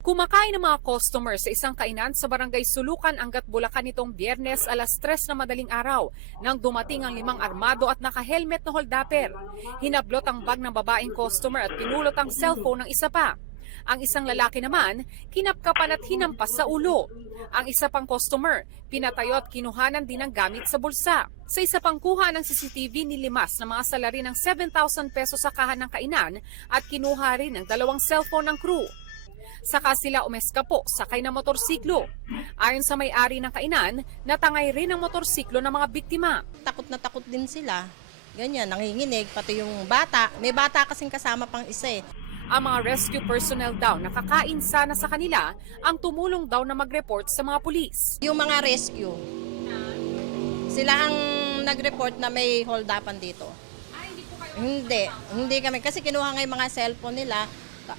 Kumakain ng mga customer sa isang kainan sa barangay Sulukan, Angat, Bulacan nitong biyernes alas 3 na madaling araw nang dumating ang limang armado at naka-helmet na holdapper. Hinablot ang bag ng babaeng customer at pinulot ang cellphone ng isa pa. Ang isang lalaki naman, kinapkapan at hinampas sa ulo. Ang isa pang customer, pinatayo at kinuhanan din ng gamit sa bulsa. Sa isa pang kuha ng CCTV, nilimas ng mga salari ng 7,000 pesos sa kahan ng kainan at kinuha rin ng dalawang cellphone ng crew. Saka sila umeskapo sakay ng motorsiklo. Ayon sa may-ari ng kainan, natangay rin ang motorsiklo ng mga biktima. takot na takot din sila. Ganyan, nanginginig, pati yung bata. May bata kasing kasama pang isa eh. Ang mga rescue personnel daw nakakain sana sa kanila ang tumulong daw na mag-report sa mga pulis. Yung mga rescue, sila ang nag-report na may hold-upan dito. Hindi, hindi kami. Kasi kinuha nga yung mga cellphone nila.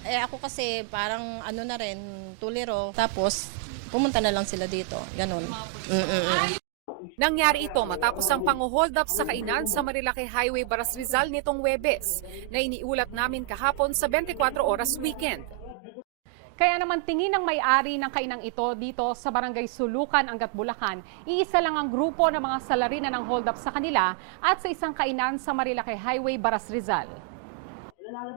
Eh ako kasi parang ano na rin, tuliro. Tapos pumunta na lang sila dito. Ganon. Mm-mm. Nangyari ito matapos ang panguhold up sa kainan sa Marilaki Highway Baras Rizal nitong Webes na iniulat namin kahapon sa 24 oras weekend. Kaya naman tingin ng may-ari ng kainang ito dito sa barangay Sulukan, Angat, Bulacan, iisa lang ang grupo ng mga salarina ng hold up sa kanila at sa isang kainan sa Marilaki Highway, Baras Rizal.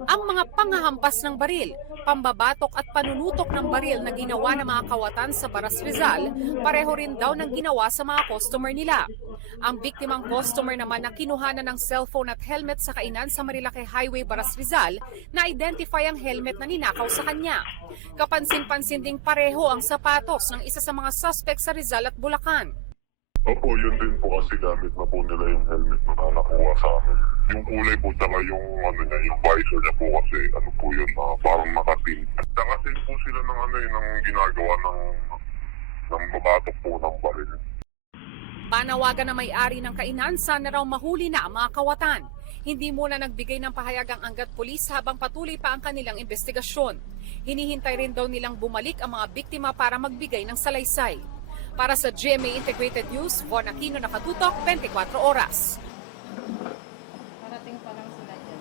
Ang mga pangahampas ng baril, pambabatok at panunutok ng baril na ginawa ng mga kawatan sa Baras Rizal, pareho rin daw ng ginawa sa mga customer nila. Ang biktimang customer naman na kinuhanan ng cellphone at helmet sa kainan sa Marilaki Highway, Baras Rizal, na-identify ang helmet na ninakaw sa kanya. Kapansin-pansin ding pareho ang sapatos ng isa sa mga suspect sa Rizal at Bulacan. Opo, yun din po kasi gamit na po nila yung helmet na nakuha sa amin. Yung kulay po, tsaka yung ano niya, yung visor niya po kasi ano po yun, ah, parang nakatin. Nakasin po sila ng ano yun, ng ginagawa ng, ng babatok po ng baril. Panawagan na may-ari ng kainan sana raw mahuli na ang mga kawatan. Hindi muna nagbigay ng pahayag ang Angat Police habang patuloy pa ang kanilang investigasyon. Hinihintay rin daw nilang bumalik ang mga biktima para magbigay ng salaysay. Para sa GMA Integrated News, Von Aquino nakatutok 24 oras. Parating pa lang sila dyan.